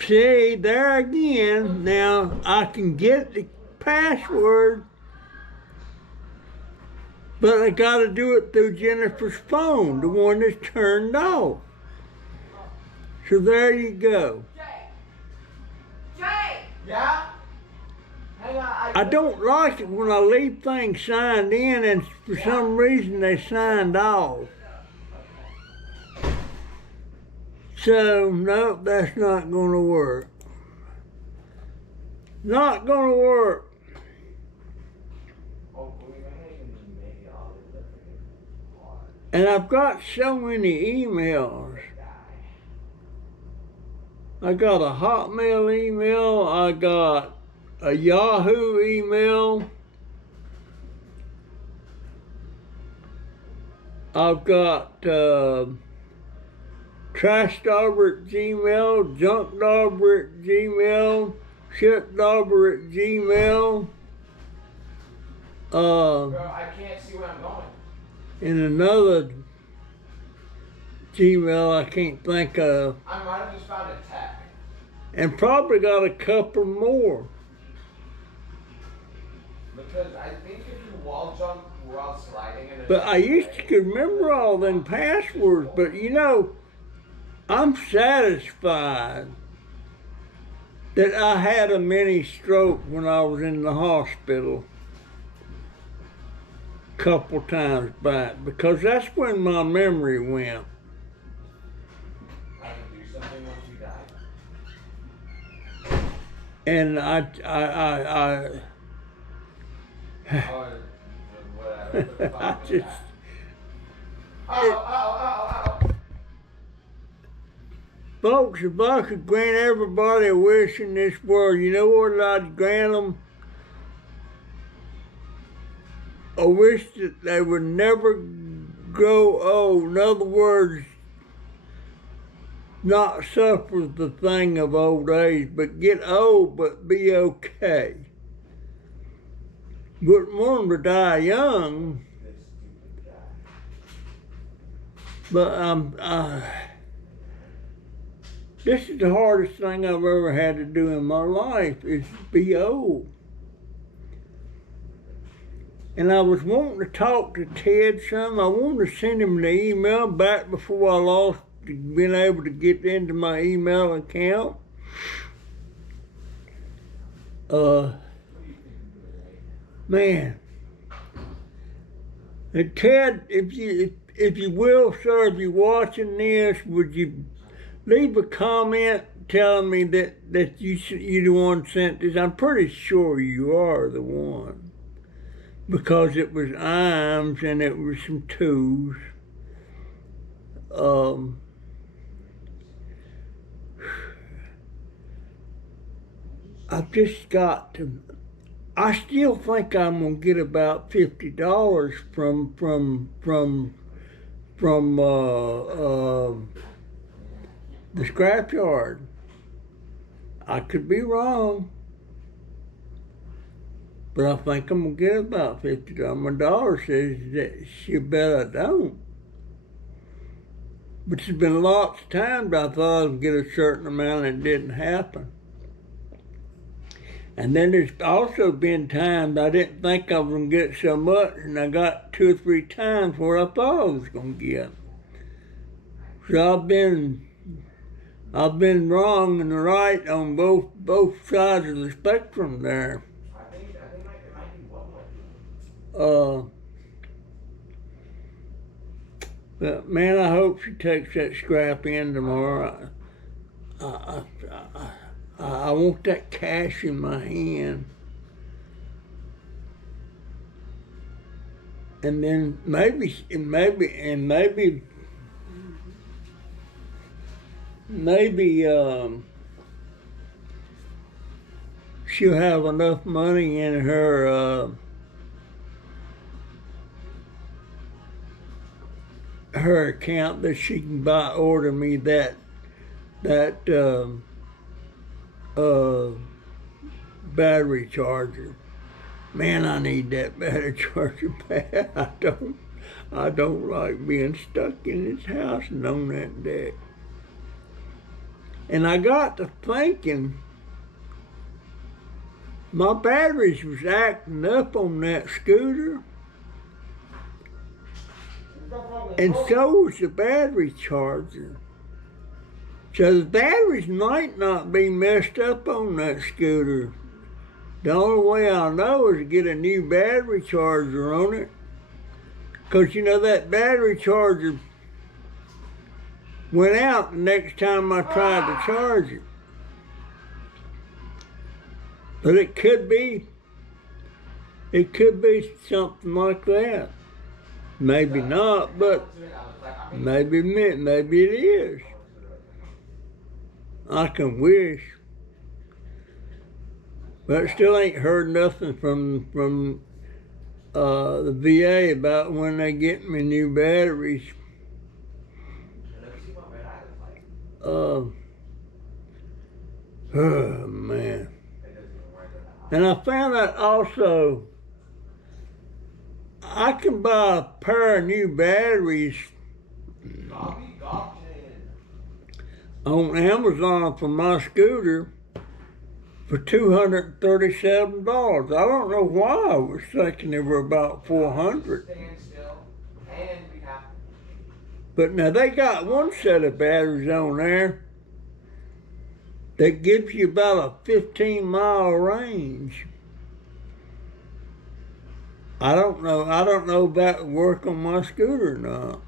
See, there again, now I can get the password, but I gotta do it through Jennifer's phone, the one that's turned off. So there you go. Jay! Yeah? Hang on. I don't like it when I leave things signed in and for some reason they signed off. So, nope, that's not gonna work. Not gonna work. And I've got so many emails. I got a Hotmail email, I got a Yahoo email, I've got Trashdauber at Gmail, Junkdauber at Gmail, Shipdauber at Gmail, Bro, I can't see where I'm going. and another Gmail I can't think of, I might have just found a tech. and probably got a couple more. Because I think if you wall jump while sliding in a But I used to could remember all them passwords, but you know, I'm satisfied that I had a mini stroke when I was in the hospital a couple times back, because that's when my memory went. I can do something once you die. And Or whatever. I just, Ow. folks, if I could grant everybody a wish in this world, you know what I'd grant them? A wish that they would never grow old. In other words, not suffer the thing of old age, but get old but be okay. Wouldn't want them to die young, but this is the hardest thing I've ever had to do in my life, is be old. And I was wanting to talk to Ted some. I wanted to send him the email back before I lost being able to get into my email account. Man. And Ted, if you will, sir, if you're watching this, would you leave a comment telling me that you the one sent this? I'm pretty sure you are the one, because it was Iams and it was some twos. I've just got to. I still think I'm gonna get about $50 from the scrapyard. I could be wrong, but I think I'm gonna get about $50. My daughter says that she bet I don't. But there's been lots of times I thought I would get a certain amount and it didn't happen. And then there's also been times I didn't think I was gonna get so much, and I got 2 or 3 times where I thought I was gonna get. So I've been wrong and right on both sides of the spectrum there. I think it might be one more. But man, I hope she takes that scrap in tomorrow. I want that cash in my hand. And then maybe she'll have enough money in her account that she can order me that battery charger. Man, I need that battery charger bad. I don't like being stuck in this house and on that deck. And I got to thinking, my batteries was acting up on that scooter, and so was the battery charger. So the batteries might not be messed up on that scooter. The only way I know is to get a new battery charger on it. Because, you know, that battery charger went out the next time I tried to charge it. But it could be something like that. Maybe not, but maybe it is. I can wish. But still ain't heard nothing from the VA about when they get me new batteries. Oh man. And I found out also I can buy a pair of new batteries on Amazon for my scooter for $237. I don't know why I was thinking they were about $400. But now they got one set of batteries on there that gives you about a 15-mile range. I don't know if that would work on my scooter or not.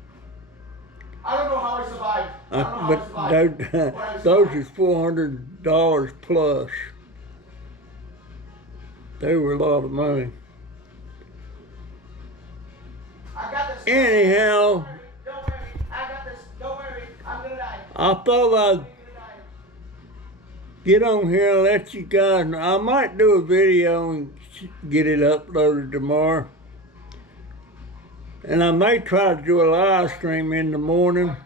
I don't know how I survived. But those is $400 plus. They were a lot of money. I got this. Anyhow, Don't worry. I got this. Don't worry. I'm gonna die. I thought I'd get on here and let you guys know. I might do a video and get it uploaded tomorrow. And I may try to do a live stream in the morning.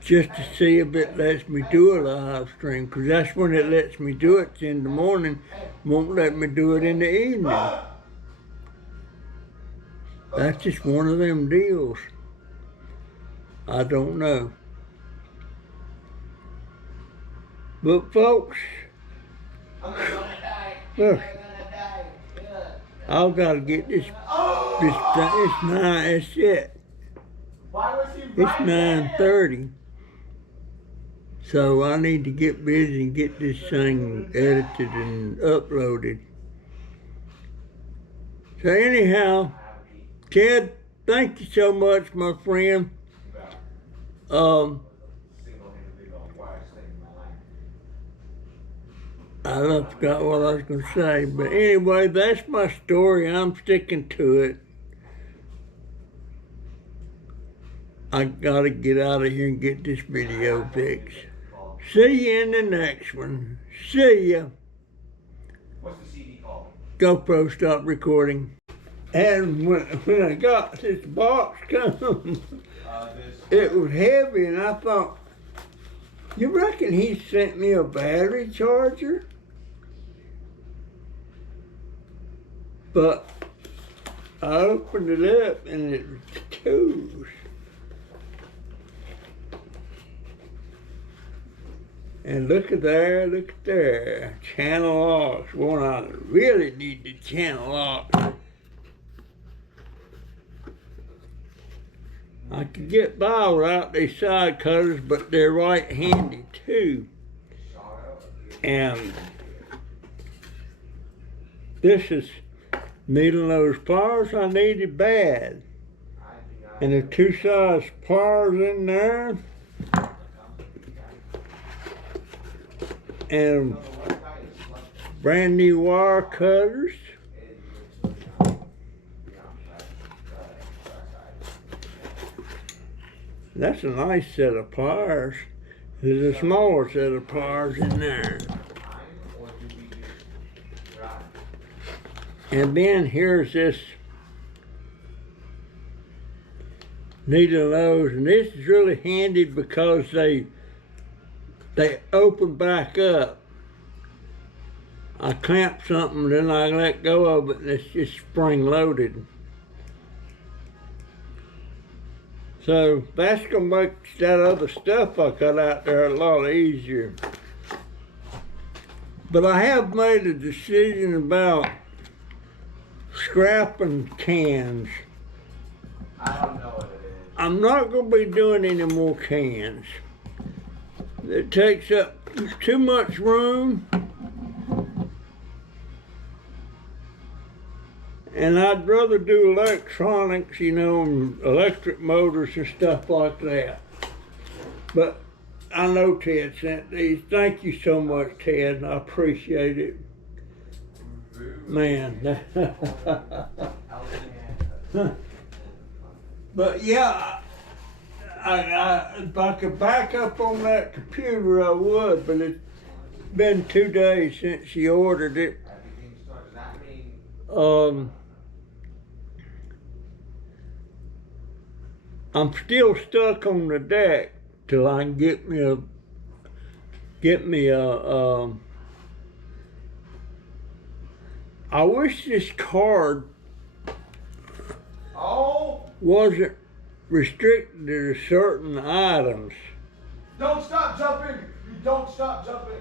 Just to see if it lets me do a live stream, because that's when it lets me do it in the morning. Won't let me do it in the evening. That's just one of them deals. I don't know. But folks, look, I've got to get this thing. It's it. It's 9:30. So I need to get busy and get this thing edited and uploaded. So anyhow, Ted, thank you so much, my friend. I forgot what I was going to say, but anyway, that's my story. I'm sticking to it. I gotta get out of here and get this video fixed. See you in the next one. See ya. What's the CD called? GoPro stop recording. And when I got this box come, it was heavy, and I thought, you reckon he sent me a battery charger? But I opened it up and it was tools. And look at there, channel locks. One I really need the channel locks. I could get by without these side cutters, but they're right-handed too. And this is needle nose pliers I needed bad. And the two size pliers in there. And brand new wire cutters. That's a nice set of pliers. There's a smaller set of pliers in there. And then here's this needle nose, and this is really handy because they open back up. I clamp something, then I let go of it, and it's just spring loaded. So that's gonna make that other stuff I cut out there a lot easier. But I have made a decision about scrapping cans. I don't know what it is. I'm not gonna be doing any more cans. It takes up too much room. And I'd rather do electronics, you know, and electric motors and stuff like that. But I know Ted sent these. Thank you so much, Ted. I appreciate it. Man. But yeah, if I could back up on that computer, I would, but it's been 2 days since she ordered it. Does that mean I'm still stuck on the deck till I can get me a I wish this card wasn't restricted to certain items. don't stop jumping! You don't stop jumping!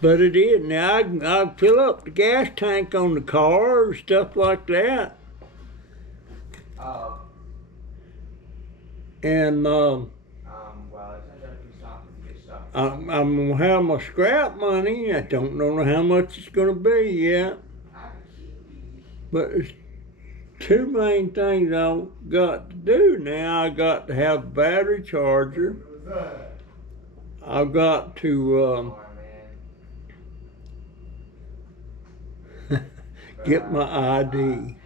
But it is. Now I fill up the gas tank on the car or stuff like that. And Well, it's not if you stop and get stuck. I'm gonna have my scrap money. I don't know how much it's gonna be yet. But it's two main things I've got to do now. I got to have a battery charger. I've got to get my ID.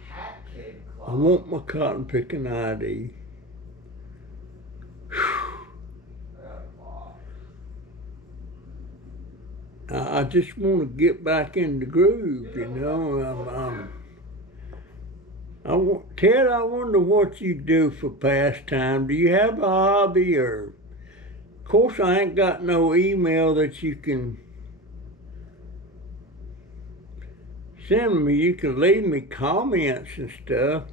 I want my cotton picking ID. I just want to get back in the groove, you know. Ted, I wonder what you do for pastime. Do you have a hobby, or? Of course, I ain't got no email that you can send me. You can leave me comments and stuff.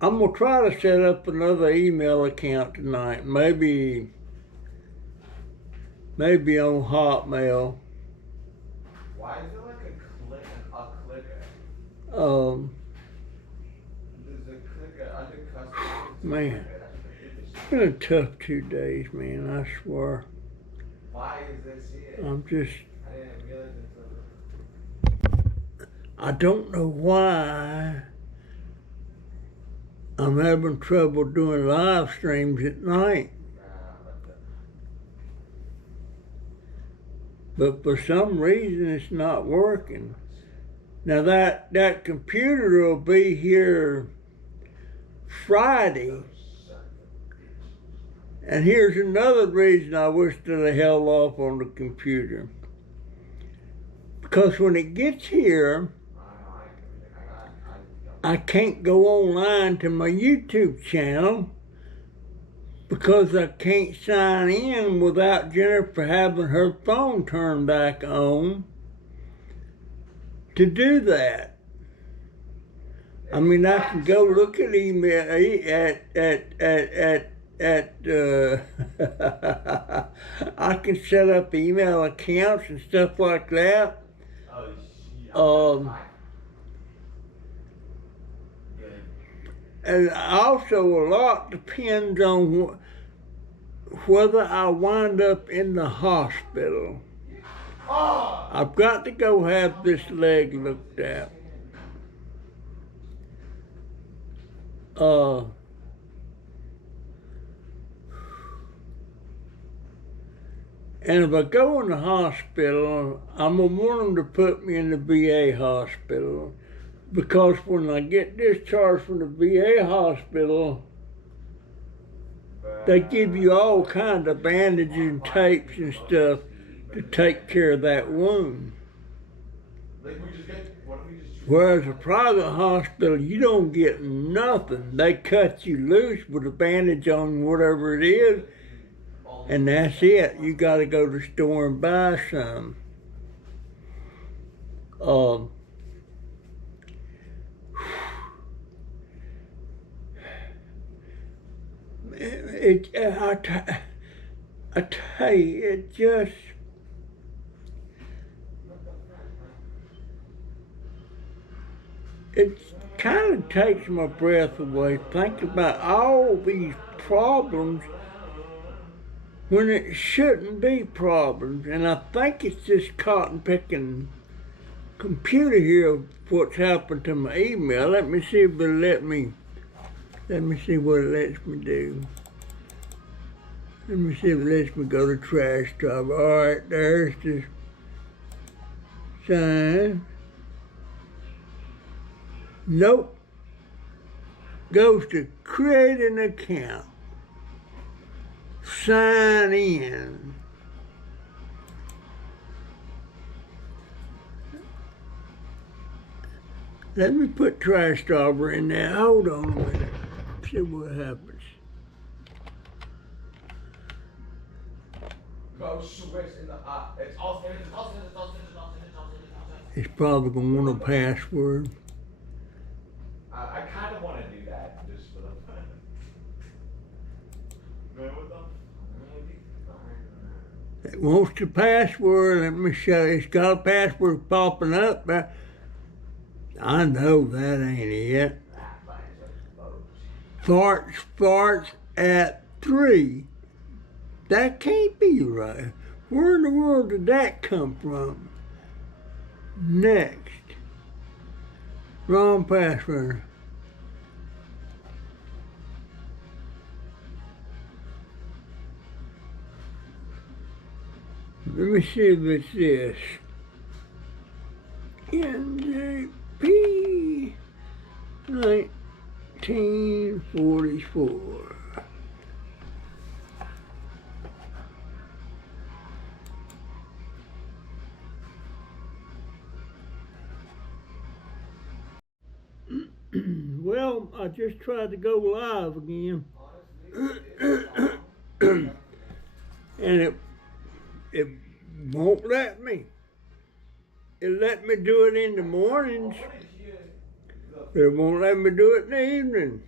I'm gonna try to set up another email account tonight. Maybe on Hotmail. Why is it like a clicker? There's a clicker under custom. Man, it's been a tough 2 days, man, I swear. Why is this here? I'm just, I didn't realize it's I don't know why I'm having trouble doing live streams at night. But for some reason it's not working. Now that computer will be here Friday. And here's another reason I wish that I held off on the computer. Because when it gets here, I can't go online to my YouTube channel because I can't sign in without Jennifer having her phone turned back on to do that. I mean, I can go look at email I can set up email accounts and stuff like that. And also a lot depends on whether I wind up in the hospital. I've got to go have this leg looked at. And if I go in the hospital, I'm gonna want them to put me in the VA hospital, because when I get discharged from the VA hospital, they give you all kinds of bandages and tapes and stuff to take care of that wound. Whereas a private hospital, you don't get nothing. They cut you loose with a bandage on whatever it is, and that's it. You got to go to the store and buy some. Um, I tell you, it just, it kind of takes my breath away. Think about all these problems when it shouldn't be problems. And I think it's this cotton picking computer here what's happened to my email. Let me see if it'll let me see what it lets me do. Let me see if it lets me go to trash job. Alright, there's the sign. Nope. Goes to create an account. Sign in. Let me put Trash Stopper in there. Hold on a minute. See what happens. Go switch in the it's all It's probably gonna want a password. I kind of want to do that just for the fun. It wants the password. Let me show you. It's got a password popping up. I know that ain't it. Farts at 3. That can't be right. Where in the world did that come from? Next. Wrong password. Let me see if it's this. NJP 1944. Well, I just tried to go live again. And it won't let me. It let me do it in the mornings, but it won't let me do it in the evening.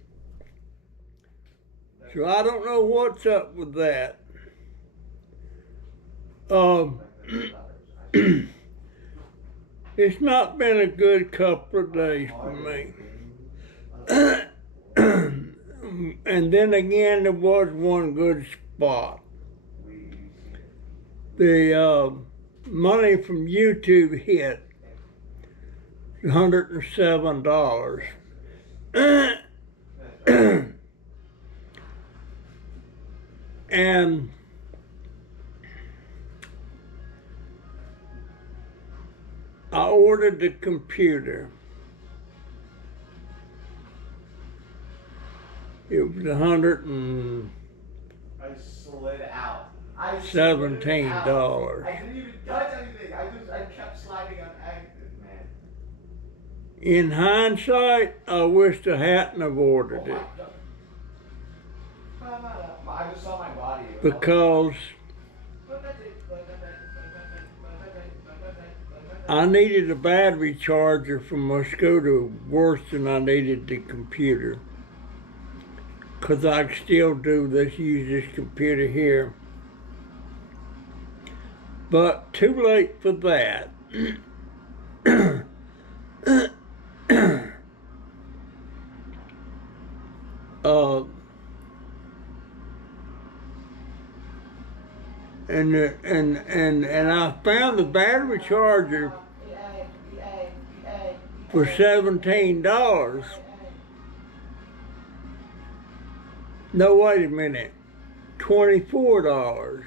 So I don't know what's up with that. It's not been a good couple of days for me. And then again, there was one good spot. The money from YouTube hit $107. And I ordered the computer. It was $117. I slid out. I didn't even touch anything. I kept sliding on accident, man. In hindsight, I wished I hadn't have ordered it. I just saw my body. Because I needed a battery charger for my scooter worse than I needed the computer. Because I still do use this computer here. But too late for that. And I found the battery charger for $17. No, wait a minute, $24.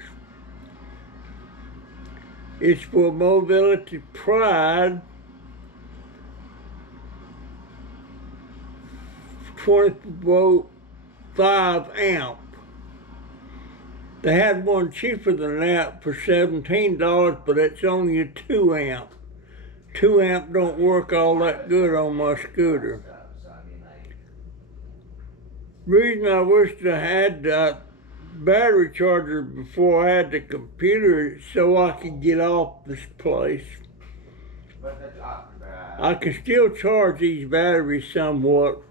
It's for Mobility Pride, 20-volt 5-amp. They had one cheaper than that for $17, but it's only a 2-amp. 2-amp don't work all that good on my scooter. Reason I wished I had that battery charger before I had the computer so I could get off this place. But that's I can still charge these batteries somewhat.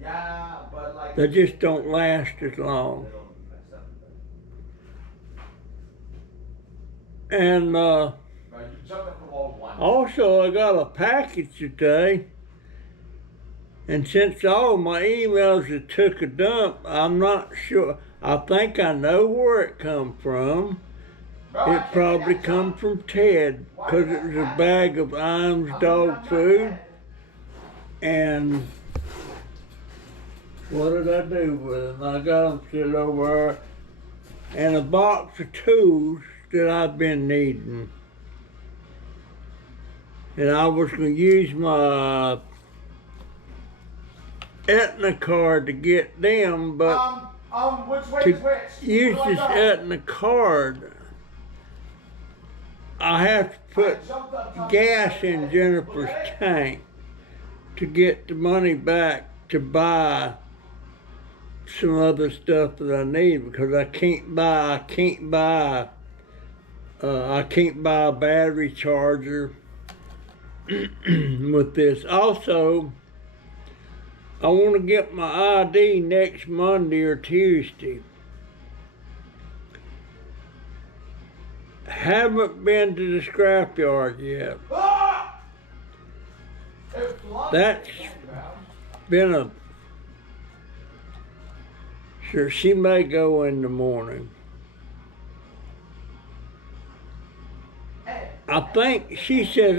yeah, but like They just don't last as long. And But you jumped up the wall once. also, I got a package today. And since all my emails have took a dump, I'm not sure. I think I know where it come from. Bro, I It can't probably get come that from Ted, because it was a bag of Iams dog food. And what did I do with them? I got them still over there. And a box of tools that I've been needing. And I was going to use my Aetna card to get them, but which way to is which? use Where do this I go? Aetna card, I have to put I jumped up, jumped gas up, in okay. Jennifer's tank to get the money back to buy some other stuff that I need, because I can't buy a battery charger with this. Also, I want to get my ID next Monday or Tuesday. Haven't been to the scrapyard yet. Ah! It flooded. That's been a... Sure, she may go in the morning. I think she says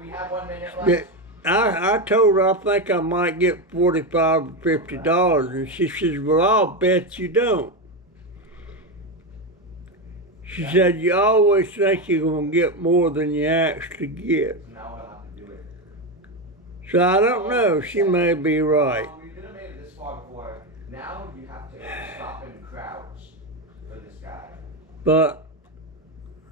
We have 1 minute left. that I told her I think I might get $45 or $50, and she says, "Well, I'll bet you don't." She said, "You always think you're gonna get more than you actually get." Now we'll have to do it. So I don't know. She may be right. We could have made it this far before. Now you have to stop in crowds for this guy. But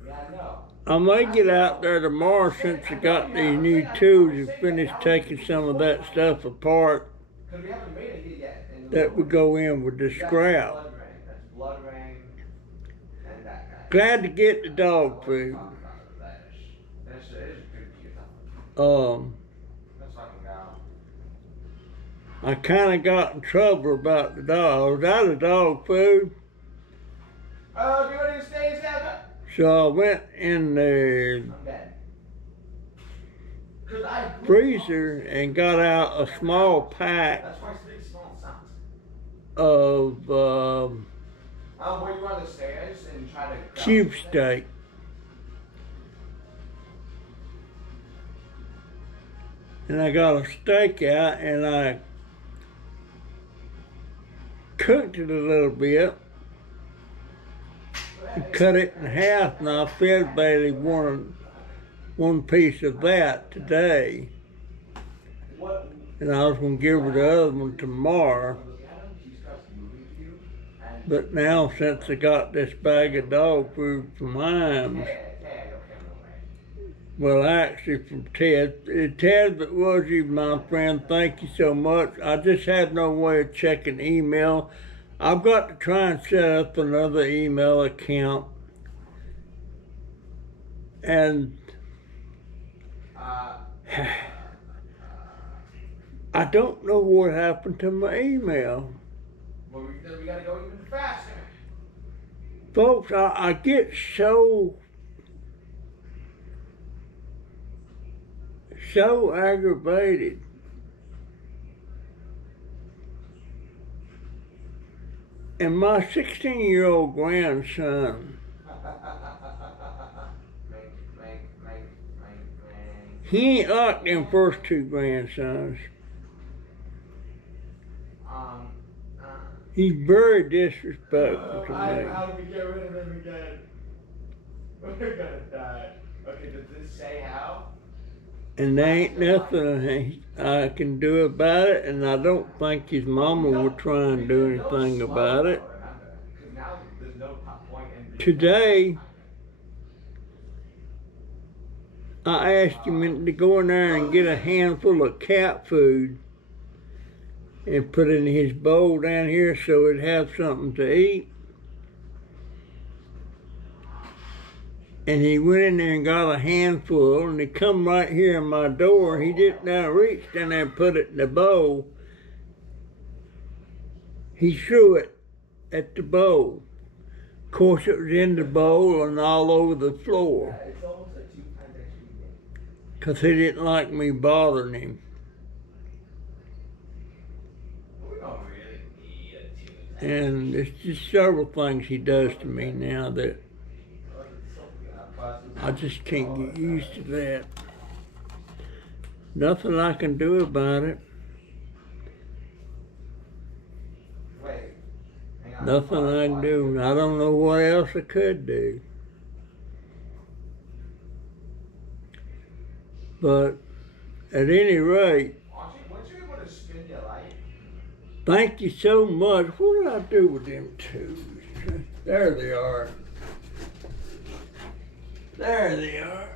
Yeah, I know. I may get out there tomorrow, since I got these new tools, and finish taking some of that stuff apart Because we haven't made it yet. And that would go in with the that's scrap. Blood Rain. That's Blood Rain and that guy. Glad to get the dog food. That's it is good to get that. That's fucking go. I kind of got in trouble about the dog. I was out of dog food, Oh, do you want to stay in so I went in the I'm dead. 'Cause I freezer and got out a small pack That's why it's big small sounds. of Were you on the stairs and try to grab cube something? steak. And I got a steak out and I cooked it a little bit and cut it in half, and I fed Bailey one piece of that today. What? And I was going to give her the other one tomorrow. Look at him. He starts moving to you. And But now, since I got this bag of dog food from Iams, okay, no way. well, actually from Ted. Ted, if it was you, my friend, thank you so much. I just have no way of checking email. I've got to try and set up another email account. And I don't know what happened to my email. Well, we gotta go even faster. Folks, I get so aggravated. And my 16-year-old grandson, he ain't like them first two grandsons. He's very disrespectful to me. How do we get rid of him again? We're gonna die. Okay, does this say how? And there ain't nothing I can do about it, and I don't think his mama would try and do anything about it. Because now there's no point in Today, I asked him to go in there and get a handful of cat food and put it in his bowl down here so he'd have something to eat. And he went in there and got a handful, and he come right here in my door. He just now reached in there and put it in the bowl. He threw it at the bowl. Of course, it was in the bowl and all over the floor. It's almost like 2 times actually. Because he didn't like me bothering him. We don't really need a 2 times. And there's just several things he does to me now that I just can't get used to that. Nothing I can do about it. Wait. Hang on. Nothing I can do. I don't know what else I could do. But at any rate, Once you're able to spin your light, thank you so much. What did I do with them two? There they are. There they are.